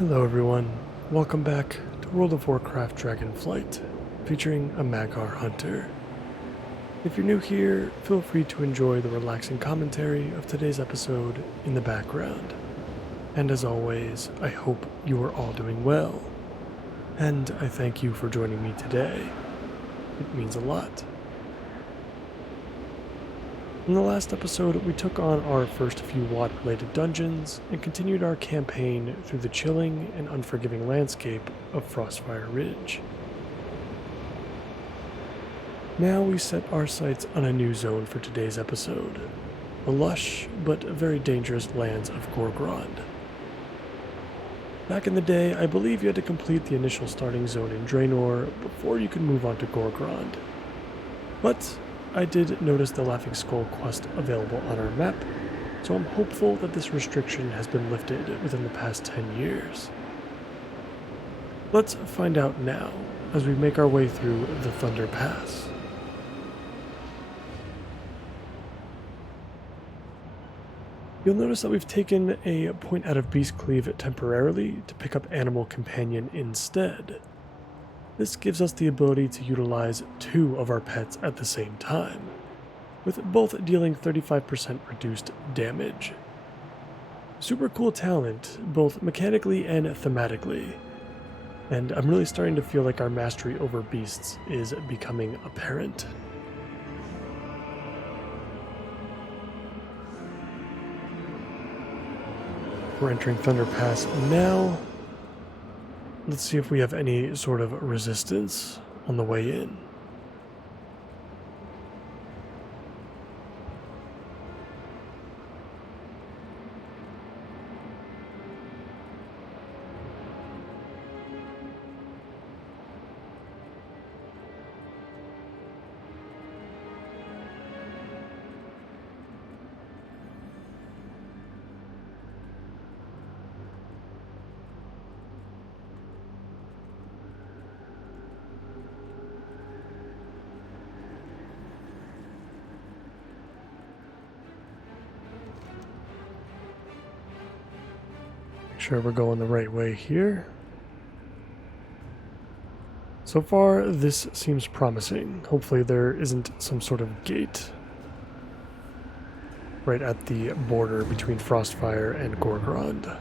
Hello everyone, welcome back to World of Warcraft Dragonflight, featuring a Magar Hunter. If you're new here, feel free to enjoy the relaxing commentary of today's episode in the background. And as always, I hope you are all doing well. And I thank you for joining me today. It means a lot. In the last episode, we took on our first few WoD-related dungeons and continued our campaign through the chilling and unforgiving landscape of Frostfire Ridge. Now we set our sights on a new zone for today's episode, the lush but very dangerous lands of Gorgrond. Back in the day, I believe you had to complete the initial starting zone in Draenor before you could move on to Gorgrond. But I did notice the Laughing Skull quest available on our map, so I'm hopeful that this restriction has been lifted within the past 10 years. Let's find out now as we make our way through the Thunder Pass. You'll notice that we've taken a point out of Beastcleave temporarily to pick up Animal Companion instead. This gives us the ability to utilize 2 of our pets at the same time, with both dealing 35% reduced damage. Super cool talent, both mechanically and thematically, and I'm really starting to feel like our mastery over beasts is becoming apparent. We're entering Thunder Pass now. Let's see if we have any sort of resistance on the way in. Sure we're going the right way here. So far, this seems promising. Hopefully there isn't some sort of gate right at the border between Frostfire and Gorgrond.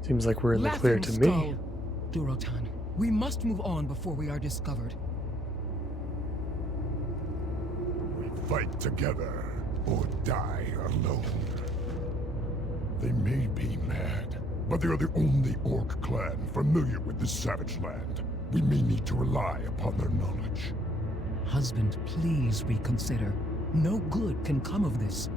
Seems like we're in the clear to me. Durotan, we must move on before we are discovered. We fight together or die alone. They may be mad, but they are the only orc clan familiar with this savage land. We may need to rely upon their knowledge. Husband, please reconsider. No good can come of this.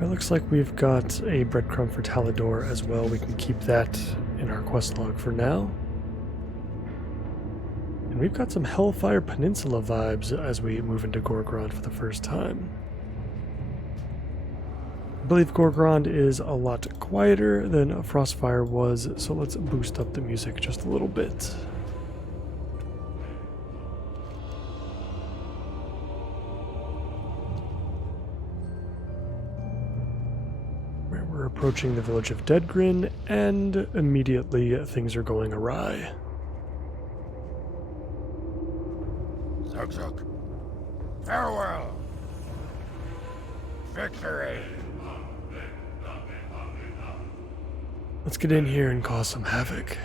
It looks like we've got a breadcrumb for Talador as well. We can keep that in our quest log for now. And we've got some Hellfire Peninsula vibes as we move into Gorgrond for the first time. I believe Gorgrond is a lot quieter than Frostfire was, so let's boost up the music just a little bit. We're approaching the village of Deadgrin, and immediately things are going awry. Zug. Farewell. Victory. Let's get in here and cause some havoc.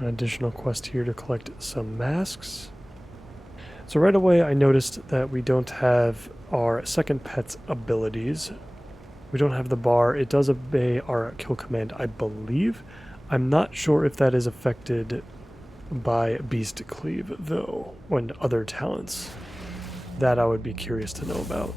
An additional quest here to collect some masks. So right away I noticed that we don't have our second pet's abilities. We don't have the bar. It does obey our kill command, I believe. I'm not sure if that is affected by Beast Cleave, though, and other talents. That I would be curious to know about.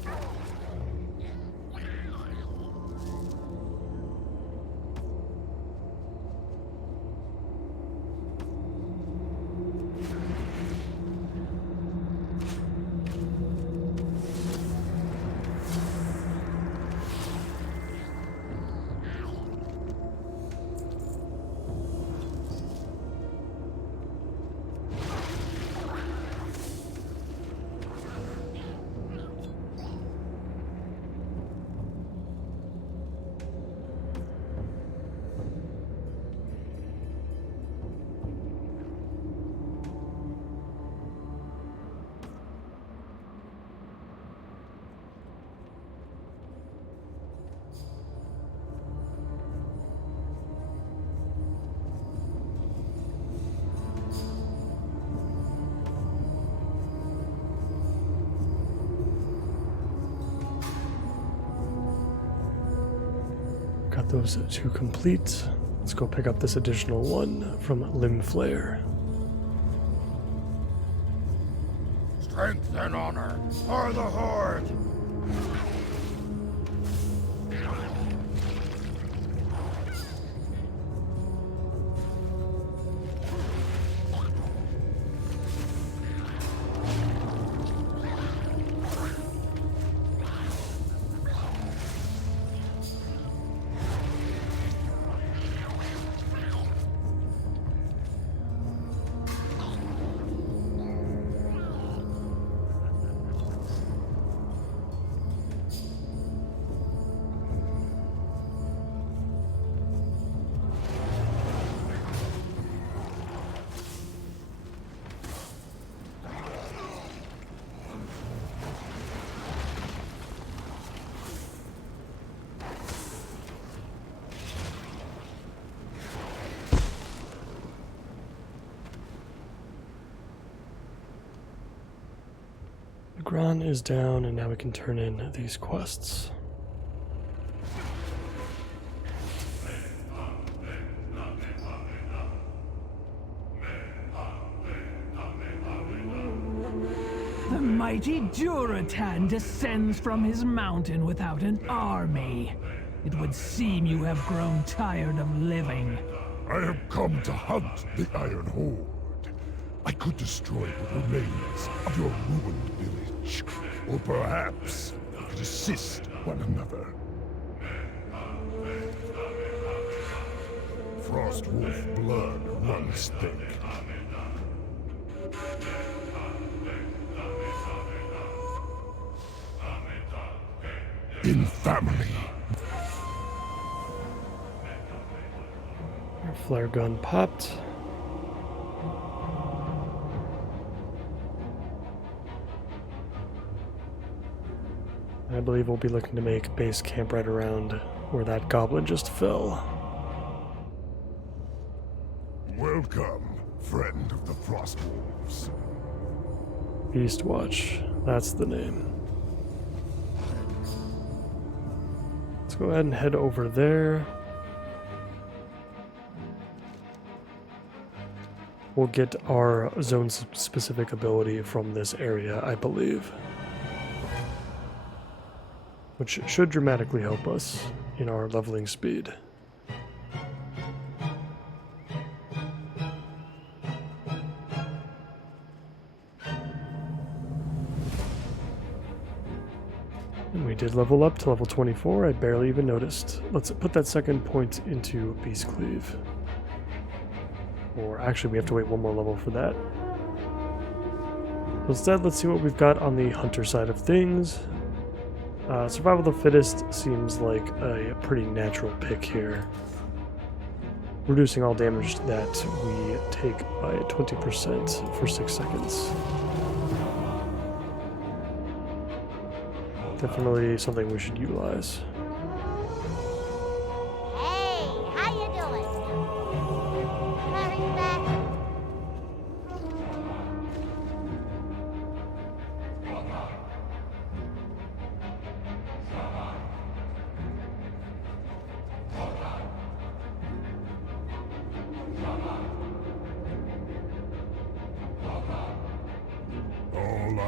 Got those two complete. Let's go pick up this additional one from Limb Flare. Strength and honor are the Horde! Gron is down, and now we can turn in these quests. The mighty Duratan descends from his mountain without an army. It would seem you have grown tired of living. I have come to hunt the Iron Horde. I could destroy what remains of your ruined village. Or perhaps we could assist one another. Frostwolf blood runs thick. In family. Our flare gun popped. I believe we'll be looking to make base camp right around where that goblin just fell. Welcome, friend of the Frostwolves. Beastwatch, that's the name. Let's go ahead and head over there. We'll get our zone-specific ability from this area, I believe. Which should dramatically help us in our leveling speed. And we did level up to level 24, I barely even noticed. Let's put that second point into Beast Cleave. Or actually we have to wait one more level for that. Instead, let's see what we've got on the hunter side of things. Survival of the Fittest seems like a pretty natural pick here. Reducing all damage that we take by 20% for 6 seconds. Definitely something we should utilize. Hey, how you doing? Hurry back.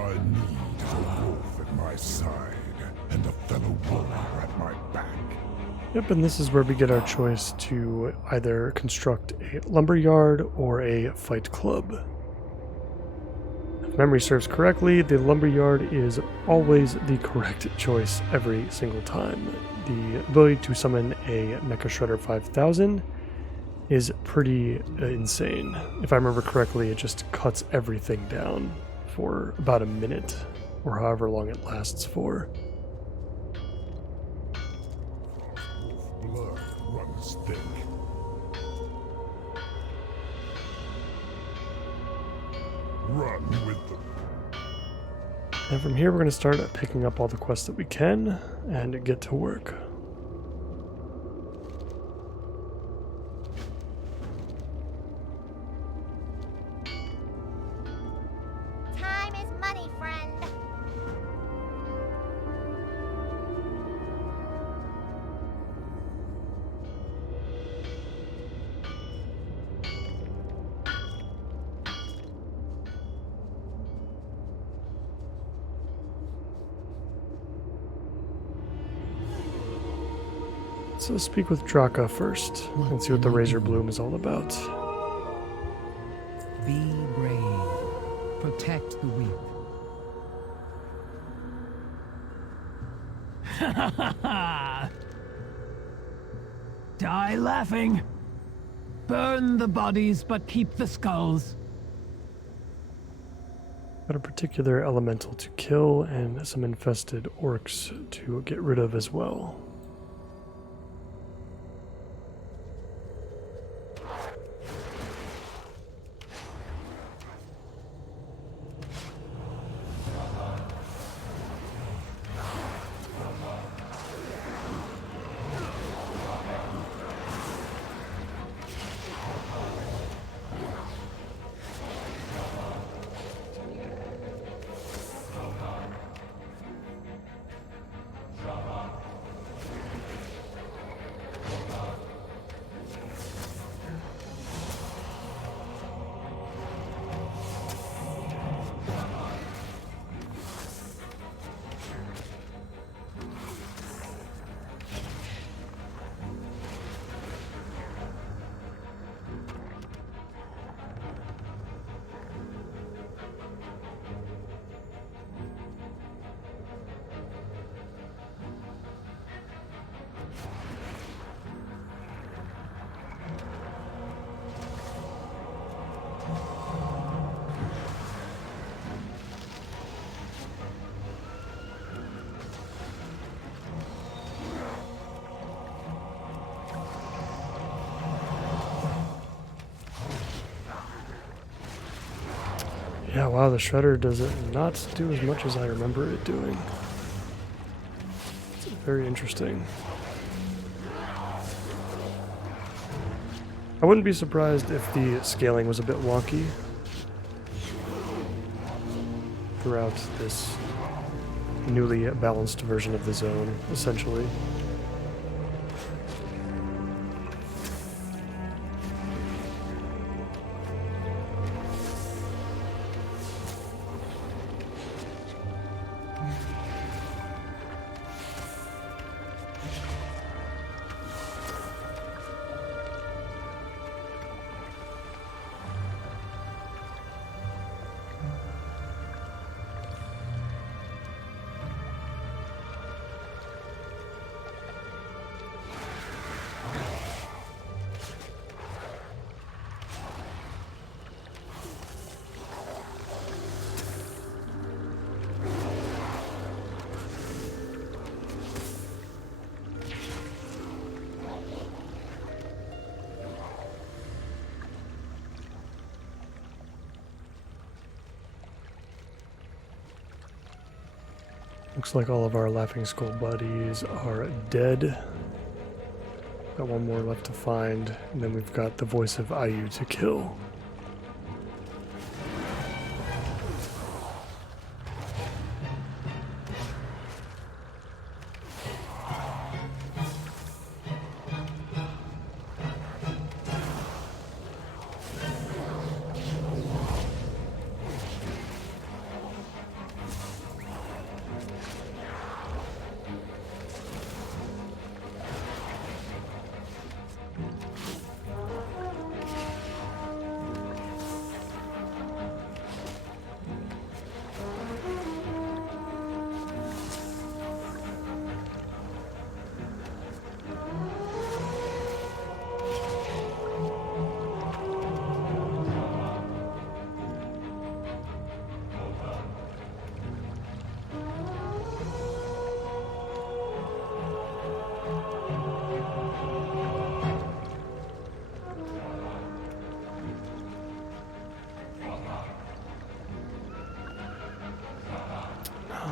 I need a wolf at my side and a fellow warrior at my back. Yep, and this is where we get our choice to either construct a lumberyard or a fight club. If memory serves correctly, the lumberyard is always the correct choice every single time. The ability to summon a Mecha Shredder 5000 is pretty insane. If I remember correctly, it just cuts everything down for about a minute, or however long it lasts for. Blood runs thick. Run with them. And from here, we're going to start picking up all the quests that we can and get to work. Time is money, friend. So let's speak with Draka first and see what the Razor Bloom is all about. Be brave. Protect the weak. Die laughing. Burn the bodies, but keep the skulls. Got a particular elemental to kill and some infested orcs to get rid of as well. Yeah, wow, the Shredder does it not do as much as I remember it doing. It's very interesting. I wouldn't be surprised if the scaling was a bit wonky throughout this newly balanced version of the zone, essentially. Looks like all of our Laughing Skull buddies are dead. Got one more left to find, and then we've got the Voice of Ayu to kill.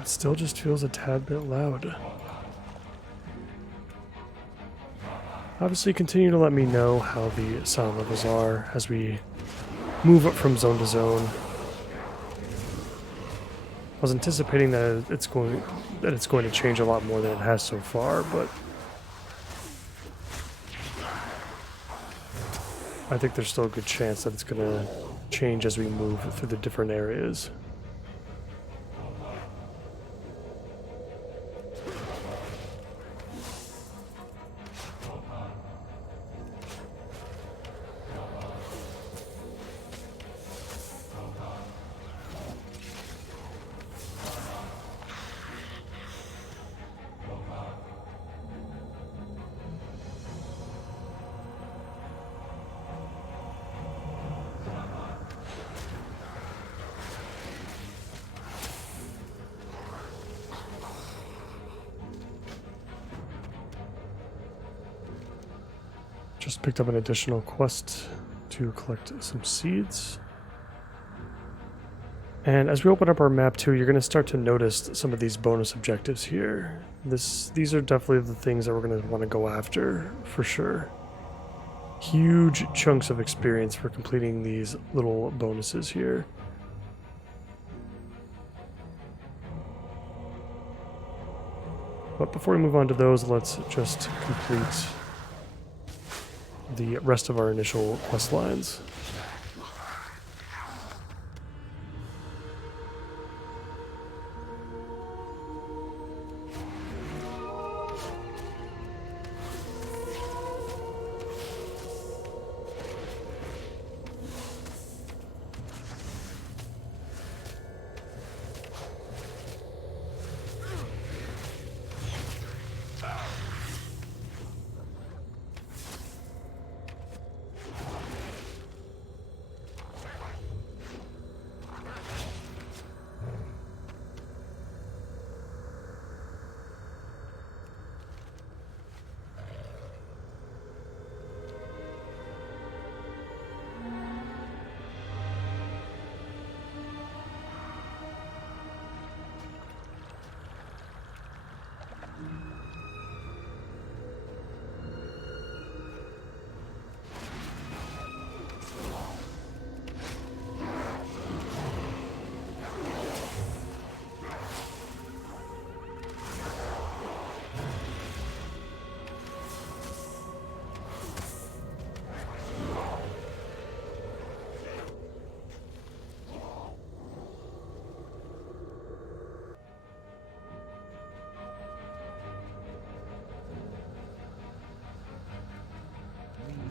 It still just feels a tad bit loud. Obviously, continue to let me know how the sound levels are as we move up from zone to zone. I was anticipating that it's going to change a lot more than it has so far, but I think there's still a good chance that it's going to change as we move through the different areas. Just picked up an additional quest to collect some seeds. And as we open up our map too, you're going to start to notice some of these bonus objectives here. These are definitely the things that we're going to want to go after for sure. Huge chunks of experience for completing these little bonuses here. But before we move on to those, let's just complete the rest of our initial quest lines.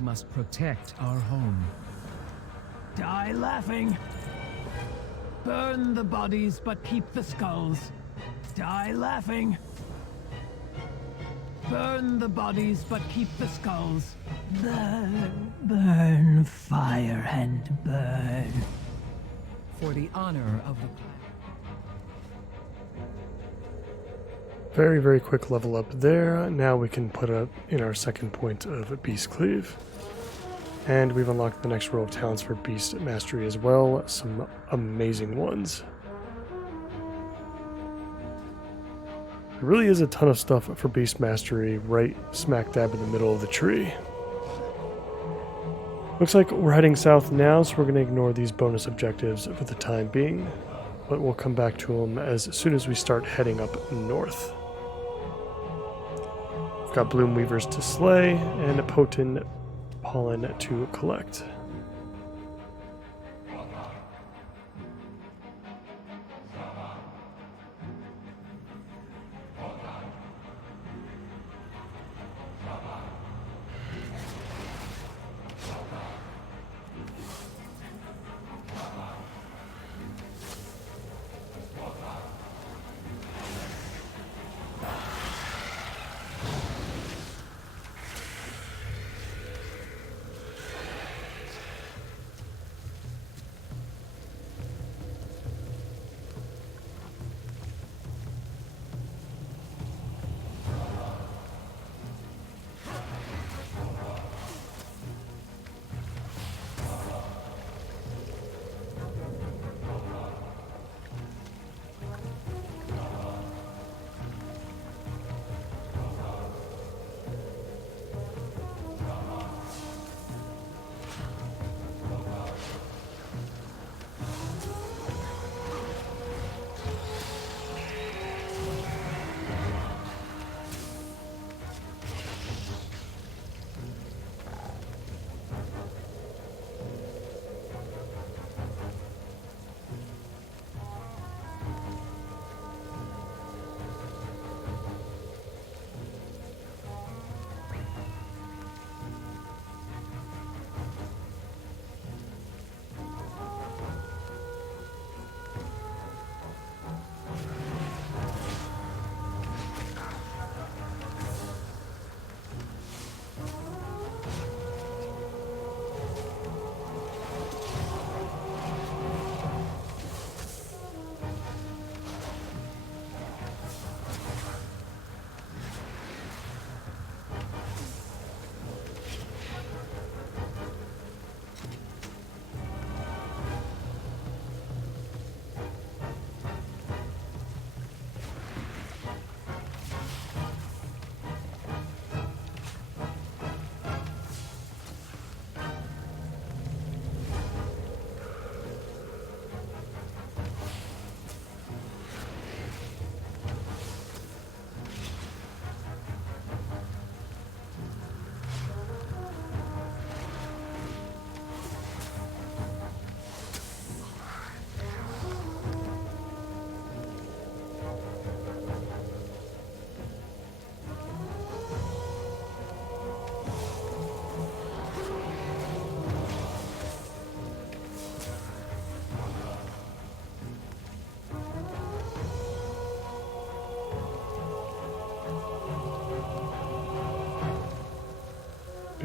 Must protect our home. Die laughing. Burn the bodies, but keep the skulls. Die laughing. Burn the bodies, but keep the skulls. Burn, burn, fire and burn. For the honor of the planet. Very, very quick level up there. Now we can put up in our second point of Beast Cleave. And we've unlocked the next row of talents for Beast Mastery as well. Some amazing ones. There really is a ton of stuff for Beast Mastery right smack dab in the middle of the tree. Looks like we're heading south now, so we're going to ignore these bonus objectives for the time being. But we'll come back to them as soon as we start heading up north. We've got Bloom Weavers to slay and a Potent Pollen to collect.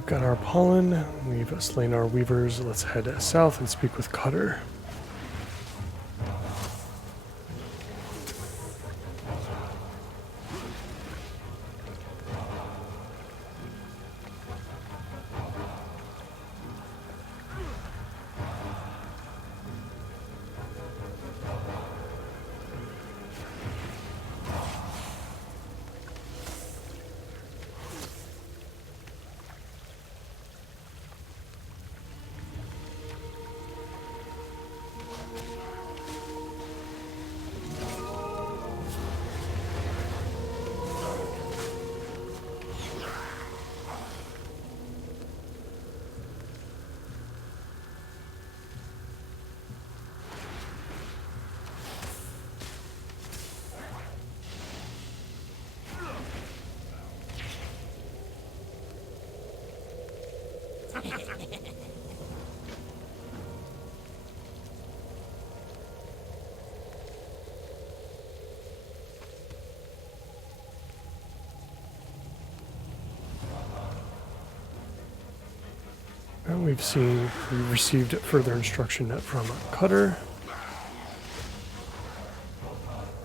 got our pollen. We've slain our weavers. Let's head south and speak with Cutter. And we received further instruction from Cutter.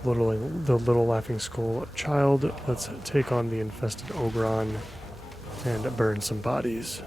The little laughing skull child. Let's take on the infested Ogron and burn some bodies.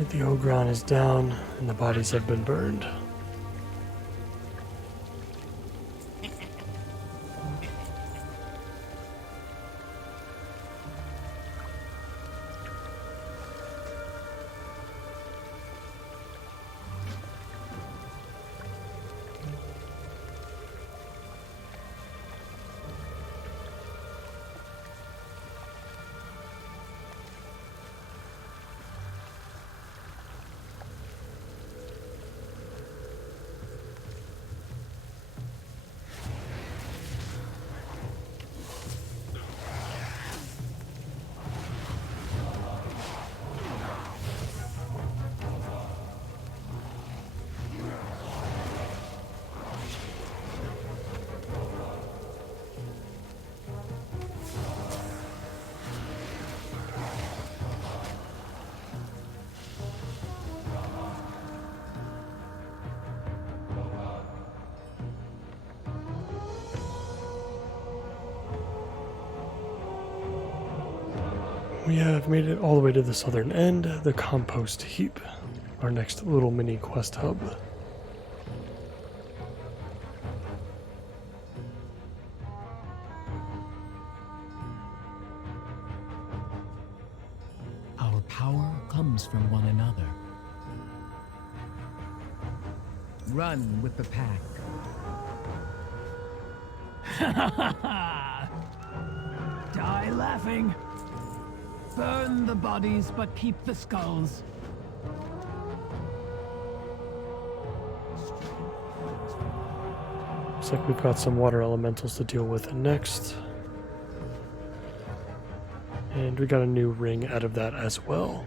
Right, the Ogron is down and the bodies have been burned. We have made it all the way to the southern end, the compost heap, our next little mini quest hub. Our power comes from one another. Run with the pack. Die laughing. Burn the bodies, but keep the skulls. Looks like we've got some water elementals to deal with next. And we got a new ring out of that as well.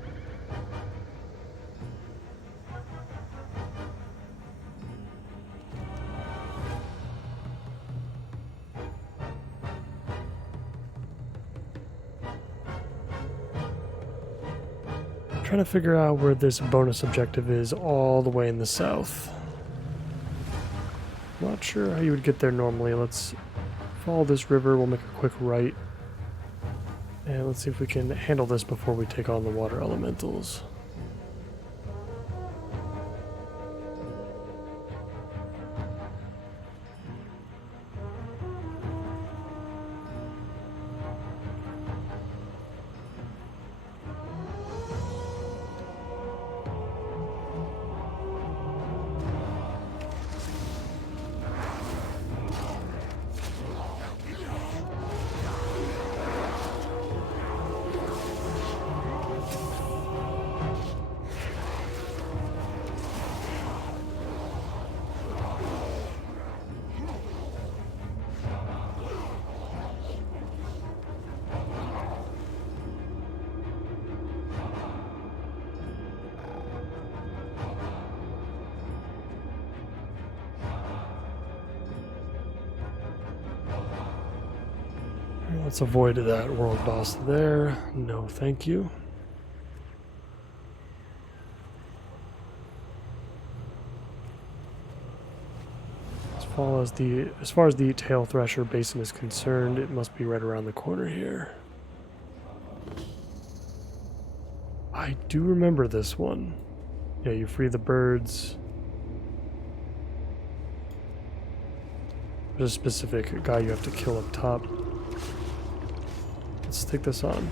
Trying to figure out where this bonus objective is all the way in the south. Not sure how you would get there normally. Let's follow this river. We'll make a quick right. And let's see if we can handle this before we take on the water elementals. Let's avoid that world boss there. No, thank you. As far as the Tail Thrasher Basin is concerned, it must be right around the corner here. I do remember this one. Yeah, you free the birds. There's a specific guy you have to kill up top. Let's take this on.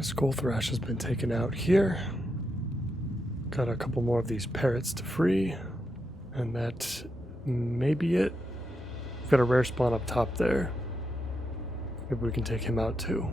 Skull Thrash has been taken out here. Got a couple more of these parrots to free. And that may be it. We've got a rare spawn up top there. Maybe we can take him out too.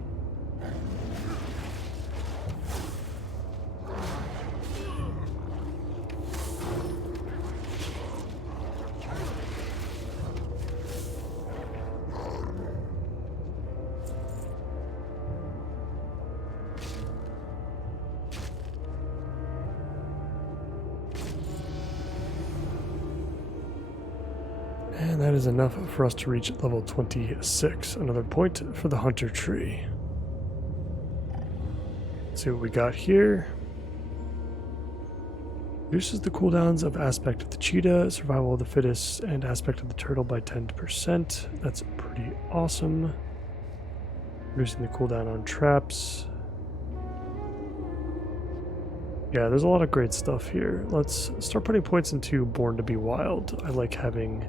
And that is enough for us to reach level 26. Another point for the Hunter tree. Let's see what we got here. Reduces the cooldowns of Aspect of the Cheetah, Survival of the Fittest, and Aspect of the Turtle by 10%. That's pretty awesome. Reducing the cooldown on traps. Yeah, there's a lot of great stuff here. Let's start putting points into Born to be Wild. I like having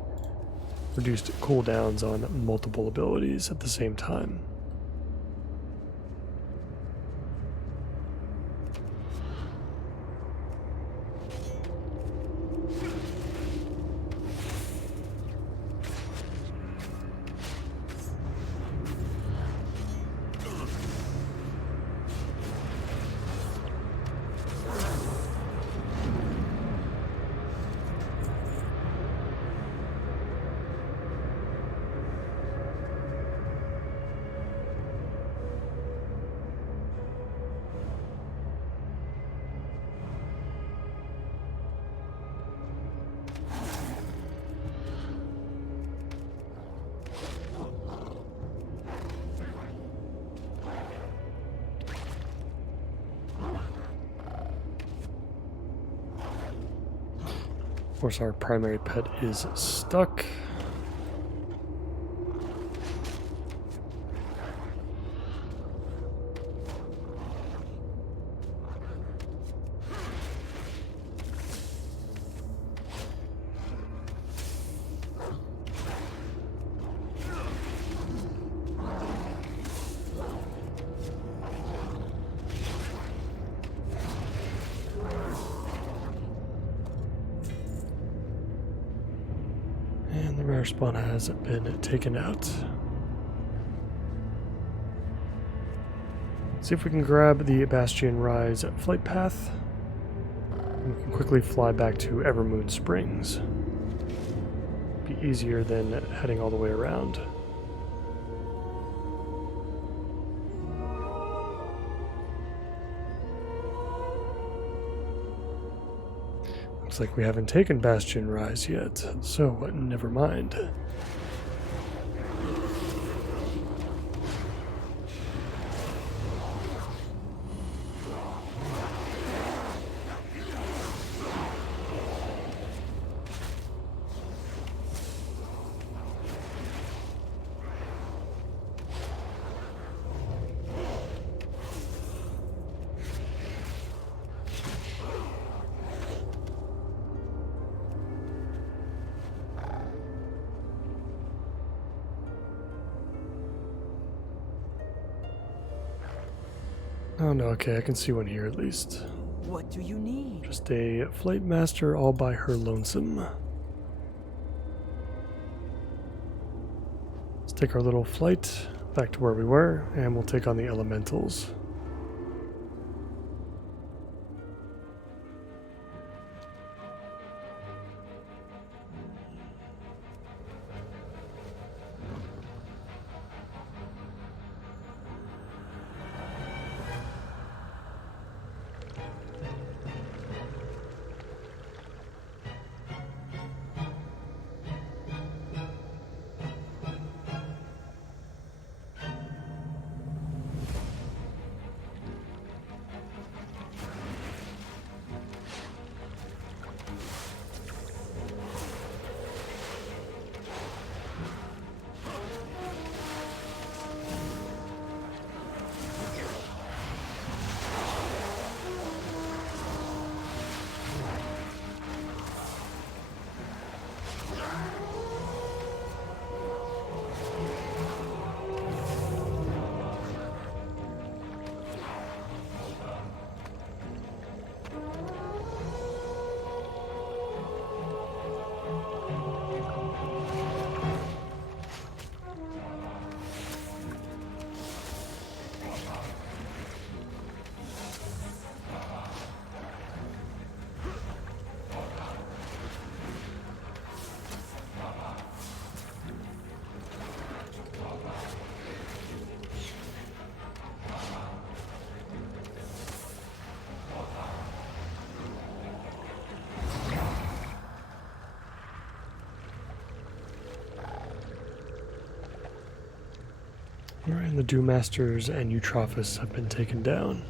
reduced cooldowns on multiple abilities at the same time. Of course, our primary pet is stuck. And the rare spawn has been taken out. See if we can grab the Bastion Rise flight path. We can quickly fly back to Evermoon Springs. Be easier than heading all the way around. Looks like we haven't taken Bastion Rise yet, so never mind. Oh no, okay, I can see one here at least. What do you need? Just a flight master all by her lonesome. Let's take our little flight back to where we were, and we'll take on the elementals. The Dewmasters and Eutrophus have been taken down.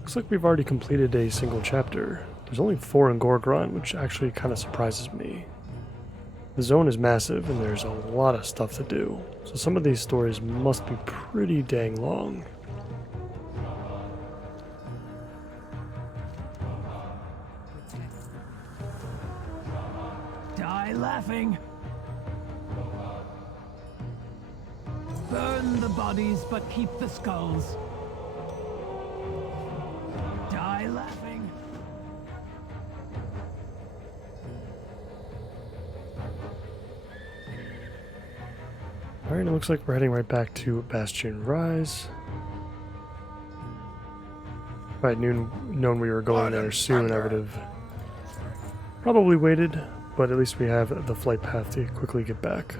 Looks like we've already completed a single chapter. There's only 4 in Gorgrond, which actually kind of surprises me. The zone is massive and there's a lot of stuff to do, so some of these stories must be pretty dang long. Die laughing. Burn the bodies, but keep the skulls. Die laughing. Alright, it looks like we're heading right back to Bastion Rise. If I had known we were going there soon, I would have probably waited, but at least we have the flight path to quickly get back.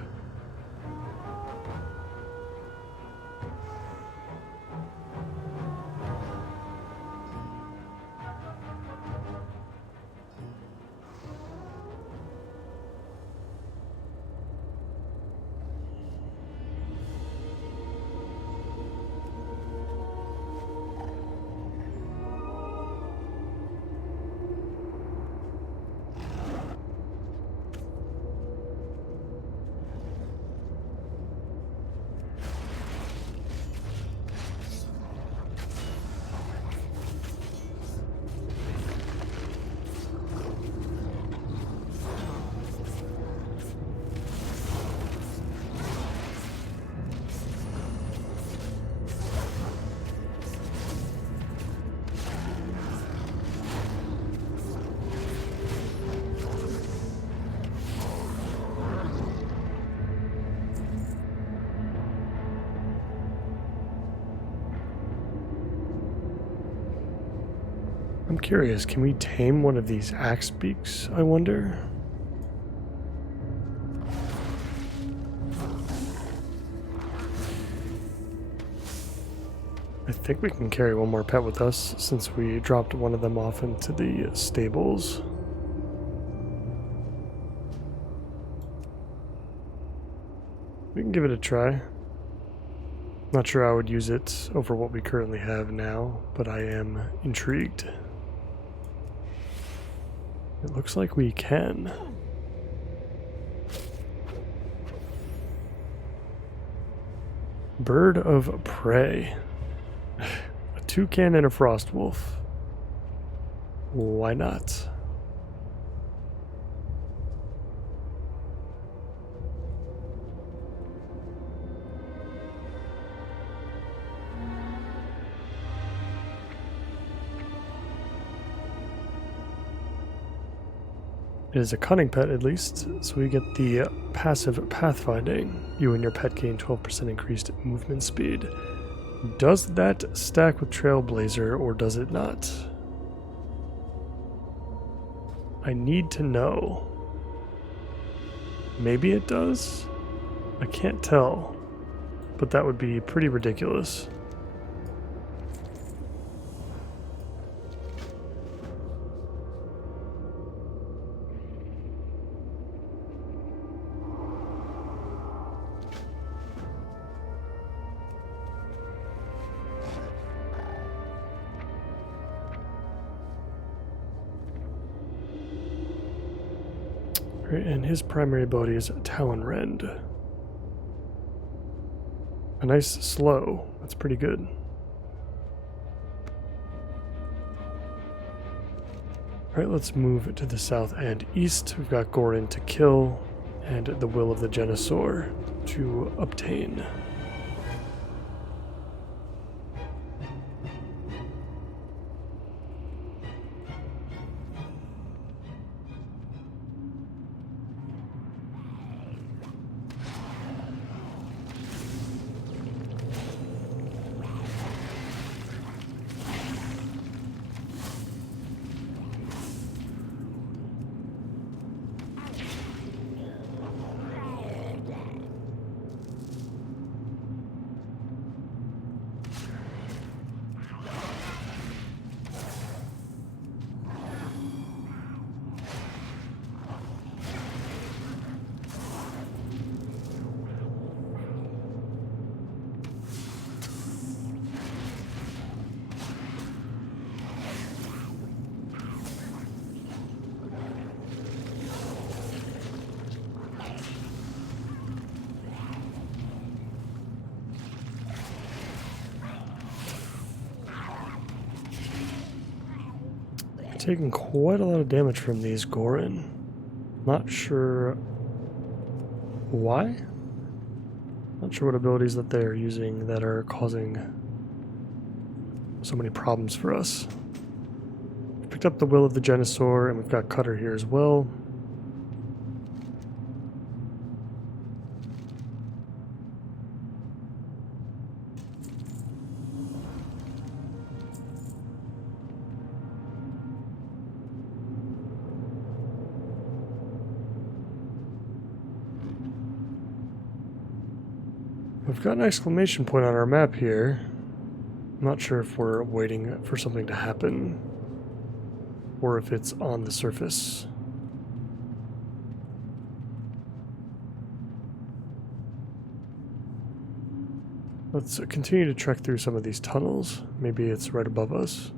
I'm curious, can we tame one of these axe beaks, I wonder? I think we can carry one more pet with us since we dropped one of them off into the stables. We can give it a try. Not sure I would use it over what we currently have now, but I am intrigued. It looks like we can. Bird of prey. A toucan and a frost wolf. Why not? It is a cunning pet at least, so we get the passive pathfinding. You and your pet gain 12% increased movement speed. Does that stack with Trailblazer or does it not? I need to know. Maybe it does? I can't tell, but that would be pretty ridiculous. And his primary ability is Talon Rend. A nice slow. That's pretty good. Alright, let's move to the south and east. We've got Gorin to kill and the Will of the Genosaur to obtain. taking quite a lot of damage from these Gorin. Not sure why. Not sure what abilities that they're using that are causing so many problems for us. We've picked up the Will of the Genosaur, and we've got Cutter here as well. We've got an exclamation point on our map here. I'm not sure if we're waiting for something to happen or if it's on the surface. Let's continue to trek through some of these tunnels. Maybe it's right above us.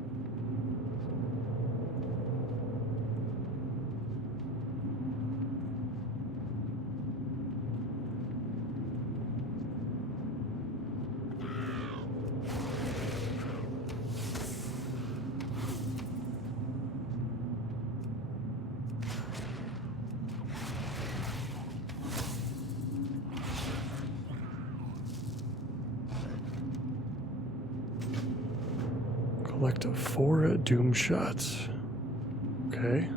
Collect 4 doom shots. Okay.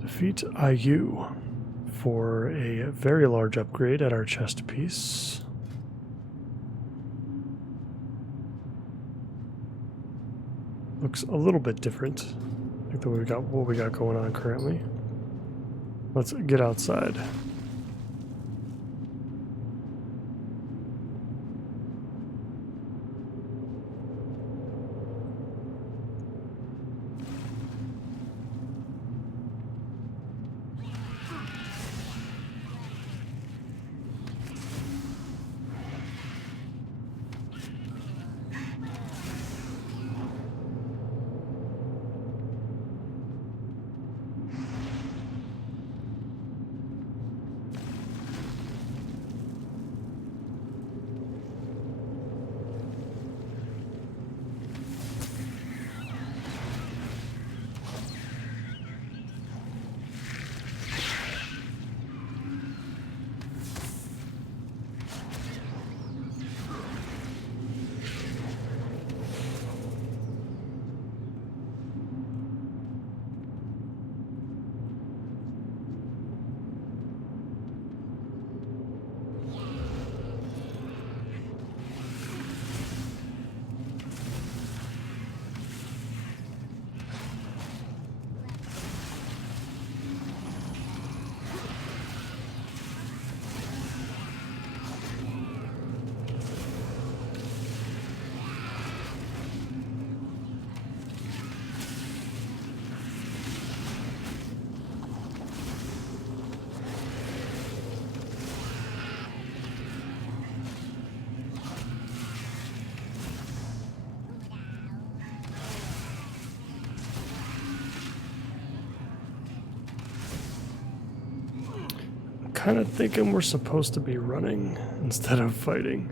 Defeat IU for a very large upgrade at our chest piece. Looks a little bit different. I think that what we got going on currently. Let's get outside. Kind of thinking we're supposed to be running instead of fighting.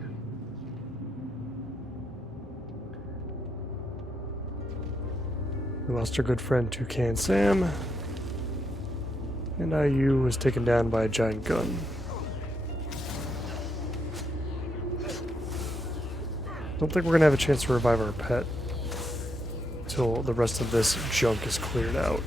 We lost our good friend Toucan Sam, and IU was taken down by a giant gun. Don't think we're gonna have a chance to revive our pet until the rest of this junk is cleared out.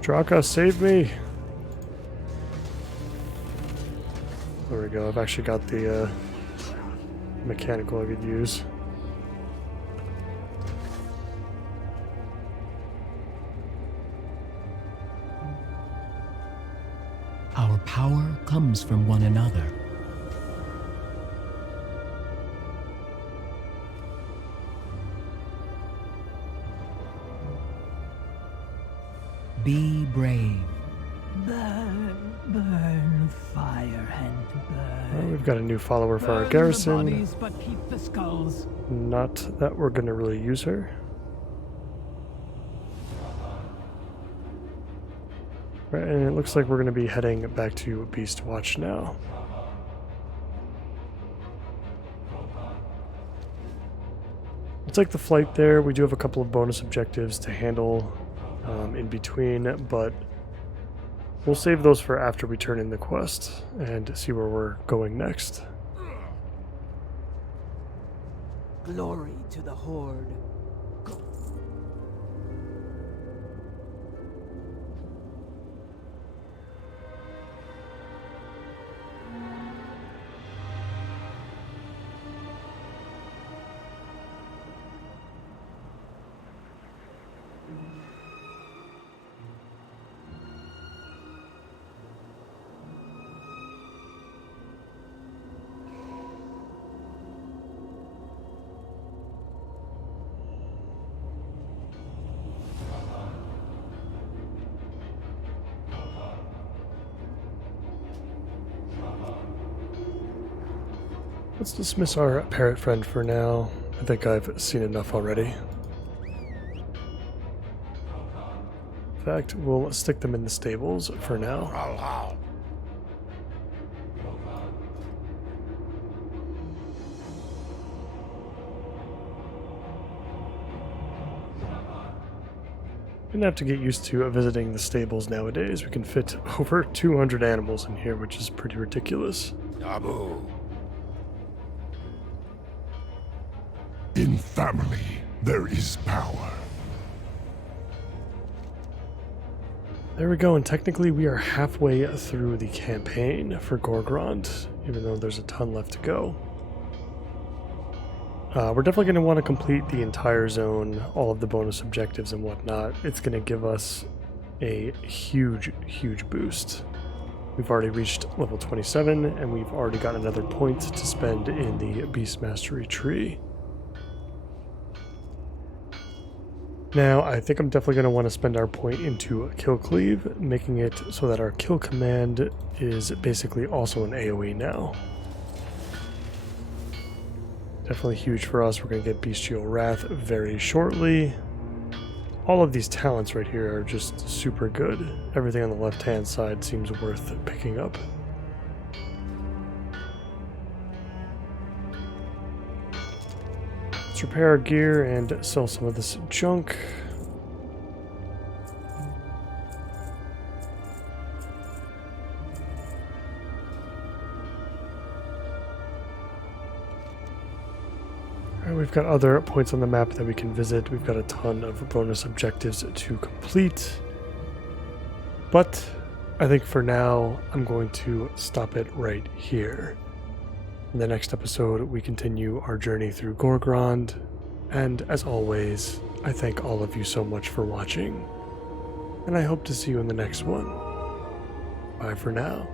Draka, save me! There we go, I've actually got the mechanical I could use. Our power comes from one another. Be brave. Burn, burn, fire and burn. Well, we've got a new follower for our Burn garrison. the bodies, but keep the skulls. Not that we're going to really use her. Right, and it looks like we're going to be heading back to Beast Watch now. It's like the flight there. We do have a couple of bonus objectives to handle in between, but we'll save those for after we turn in the quest and see where we're going next. Glory to the Horde. Let's dismiss our parrot friend for now. I think I've seen enough already. In fact, we'll stick them in the stables for now. Gonna have to get used to visiting the stables nowadays. We can fit over 200 animals in here, which is pretty ridiculous. Abu. In family, there is power. There we go, and technically we are halfway through the campaign for Gorgrond, even though there's a ton left to go. We're definitely going to want to complete the entire zone, all of the bonus objectives and whatnot. It's going to give us a huge, huge boost. We've already reached level 27, and we've already got another point to spend in the Beast Mastery tree. Now, I think I'm definitely going to want to spend our point into Kill Cleave, making it so that our kill command is basically also an AoE now. Definitely huge for us. We're going to get Bestial Wrath very shortly. All of these talents right here are just super good. Everything on the left-hand side seems worth picking up. Let's repair our gear and sell some of this junk. Alright, we've got other points on the map that we can visit. We've got a ton of bonus objectives to complete. But I think for now, I'm going to stop it right here. In the next episode, we continue our journey through Gorgrond, and as always, I thank all of you so much for watching, and I hope to see you in the next one. Bye for now.